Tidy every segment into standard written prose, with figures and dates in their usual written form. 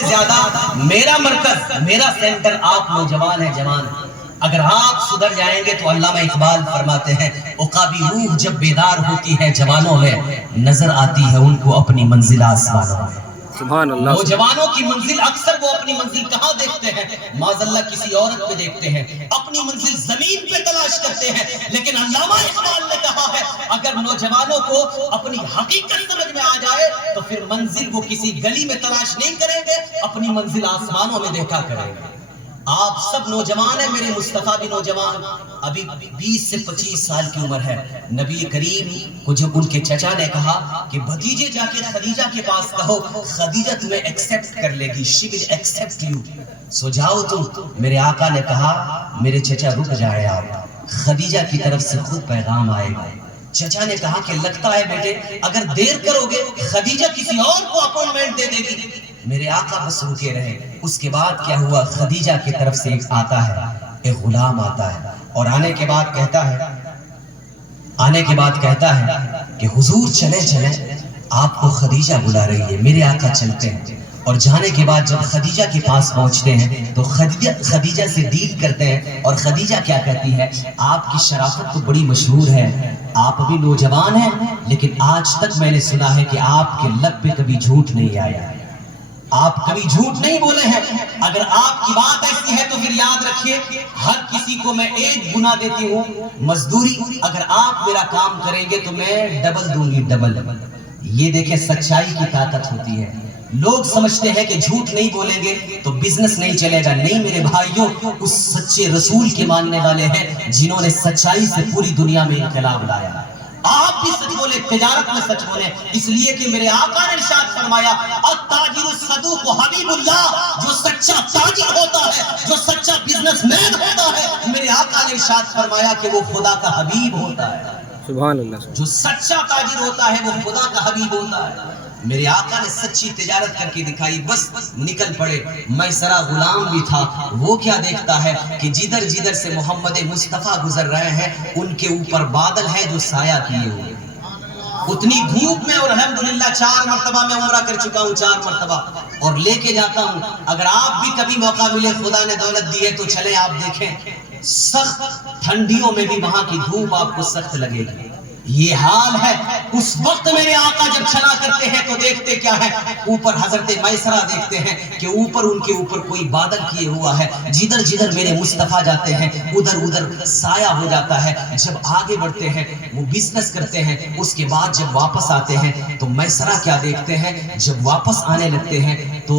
زیادہ میرا مرکز، میرا سینٹر آپ نوجوان ہیں، جوان ہیں۔ اگر آپ سدھر جائیں گے تو علامہ اقبال فرماتے ہیں عقابی روح جب بیدار ہوتی ہے جوانوں میں، نظر آتی ہے ان کو اپنی منزل آسمانوں میں۔ سبحان اللہ۔ نوجوانوں کی منزل اکثر وہ اپنی منزل کہاں دیکھتے ہیں؟ معاذ اللہ کسی عورت پہ دیکھتے ہیں، اپنی منزل زمین پہ تلاش کرتے ہیں۔ لیکن علامہ اقبال نے کہا ہے اگر نوجوانوں کو اپنی حقیقت سمجھ میں آ جائے تو پھر منزل وہ کسی گلی میں تلاش نہیں کریں گے، اپنی منزل آسمانوں میں دیکھا کریں گے۔ آپ سب نوجوان ہیں، میرے مصطفیٰ بھی نوجوان، ابھی 20 سے 25 سال کی عمر ہے۔ نبی کریم کو جب ان کے چچا نے کہا کہ بھتیجے جا کے خدیجہ کے پاس کہو خدیجہ تمہیں ایکسپٹ کر لے گی، she will accept you، سو جاؤ تم۔ میرے آقا نے کہا میرے چچا رک جائے، آپ خدیجہ کی طرف سے خود پیغام آئے گا۔ چچا نے کہا کہ لگتا ہے بیٹے اگر دیر کرو گے خدیجہ کسی اور کو اپوائنٹمنٹ دے دے گی۔ میرے آقا بس رکے رہے۔ اس کے بعد کیا ہوا، خدیجہ کی طرف سے ایک آتا ہے، ایک غلام آتا ہے، اور آنے کے بعد کہتا ہے کہ حضور چلیں چلیں، آپ کو خدیجہ بلا رہی ہے، میرے آقا چلتے ہیں۔ اور جانے کے بعد جب خدیجہ کے پاس پہنچتے ہیں تو خدیجہ سے ڈیل کرتے ہیں، اور خدیجہ کیا کہتی ہے، آپ کی شرافت تو بڑی مشہور ہے، آپ ابھی نوجوان ہیں لیکن آج تک میں نے سنا ہے کہ آپ کے لب پہ کبھی جھوٹ نہیں آیا، آپ کبھی جھوٹ نہیں بولے ہیں۔ اگر آپ کی بات ایسی ہے تو پھر یاد رکھیے ہر کسی کو میں ایک گنا دیتی ہوں مزدوری، اگر آپ میرا کام کریں گے تو میں ڈبل دوں گی، ڈبل۔ یہ دیکھیں سچائی کی طاقت ہوتی ہے۔ لوگ سمجھتے ہیں کہ جھوٹ نہیں بولیں گے تو بزنس نہیں چلے گا، نہیں میرے بھائیوں، اس سچے رسول کے ماننے والے ہیں جنہوں نے سچائی سے پوری دنیا میں انقلاب لایا۔ آپ بھی سچ بولے، تجارت میں سچ بولے، اس لیے کہ میرے آقا نے ارشاد فرمایا التاجر الصدوق حبیب اللہ، جو سچا تاجر ہوتا ہے، جو سچا بزنس مین ہوتا ہے، میرے آقا نے ارشاد فرمایا کہ وہ خدا کا حبیب ہوتا ہے۔ سبحان اللہ۔ جو سچا تاجر ہوتا ہے وہ خدا کا حبیب ہوتا ہے۔ میرے آقا نے سچی تجارت کر کے دکھائی، بس نکل پڑے۔ میسرہ غلام بھی تھا، وہ کیا دیکھتا ہے کہ جدھر جدھر سے محمد مصطفیٰ گزر رہے ہیں ان کے اوپر بادل ہے جو سایہ کیے ہوئے، اتنی دھوپ میں، اور الحمدللہ 4 مرتبہ میں عمرہ کر چکا ہوں، 4 مرتبہ، اور لے کے جاتا ہوں۔ اگر آپ بھی کبھی موقع ملے، خدا نے دولت دی ہے تو چلیں آپ دیکھیں، سخت ٹھنڈیوں میں بھی وہاں کی دھوپ آپ کو سخت لگے گی۔ یہ حال ہے اس وقت میرے آقا جب چلا کرتے ہیں تو دیکھتے کیا ہے، اوپر حضرت میسرہ دیکھتے ہیں کہ اوپر ان کے اوپر کوئی بادل کیے ہوا ہے، جدھر جدھر میرے مصطفیٰ جاتے ہیں ادھر ادھر سایہ ہو جاتا ہے۔ جب آگے بڑھتے ہیں وہ بزنس کرتے ہیں، اس کے بعد جب واپس آتے ہیں تو میسرہ کیا دیکھتے ہیں، جب واپس آنے لگتے ہیں تو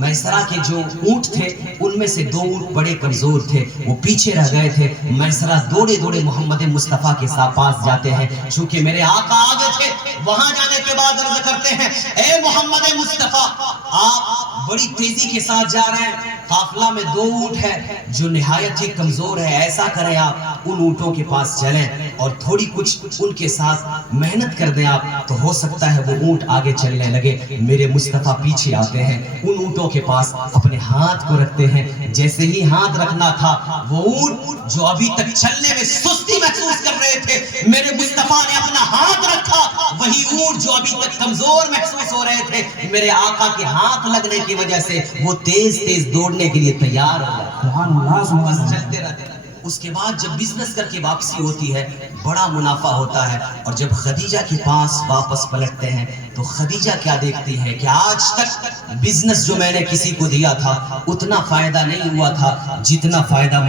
میسرہ کے جو اونٹ تھے ان میں سے 2 اونٹ بڑے کمزور تھے، وہ پیچھے رہ گئے تھے۔ میسرہ دوڑے دوڑے محمد مصطفیٰ کے پاس جاتے ہیں، چونکہ میرے آقا آگے تھے، وہاں جانے کے بعد عرض کرتے ہیں اے محمد مصطفیٰ آپ بڑی تیزی کے ساتھ جا رہے ہیں، قافلہ میں 2 اونٹ ہے جو نہایت ہی کمزور ہے، ایسا کریں آپ ان اونٹوں کے پاس چلیں اور تھوڑی کچھ ان کے ساتھ محنت کر دیں آپ، تو ہو سکتا ہے وہ اونٹ آگے چلنے لگے۔ میرے مصطفیٰ پیچھے آتے ہیں، ان اونٹوں کے پاس اپنے ہاتھ کو رکھتے ہیں، جیسے ہی ہاتھ رکھنا تھا وہ اونٹ جو ابھی تک چلنے میں سستی محسوس کر رہے تھے، میرے مصطفیٰ نے اپنا ہاتھ رکھا، وہی اونٹ جو ابھی تک کمزور محسوس ہو رہے تھے، میرے آقا کے ہاتھ لگنے کی وجہ سے وہ تیز تیز دوڑنے کے لیے تیار ہو گئے۔ سبحان اللہ، بس چلتے رہتے۔ اس کے بعد جب بزنس کر کے واپسی ہوتی ہے بڑا منافع ہوتا ہے، اور جب خدیجہ کے پاس واپس پلٹتے ہیں تو خدیجہ کیا دیکھتی ہے کہ آج تک بزنس جو میں نے کسی کو دیا تھا اتنا فائدہ نہیں ہوا تھا جتنا فائدہ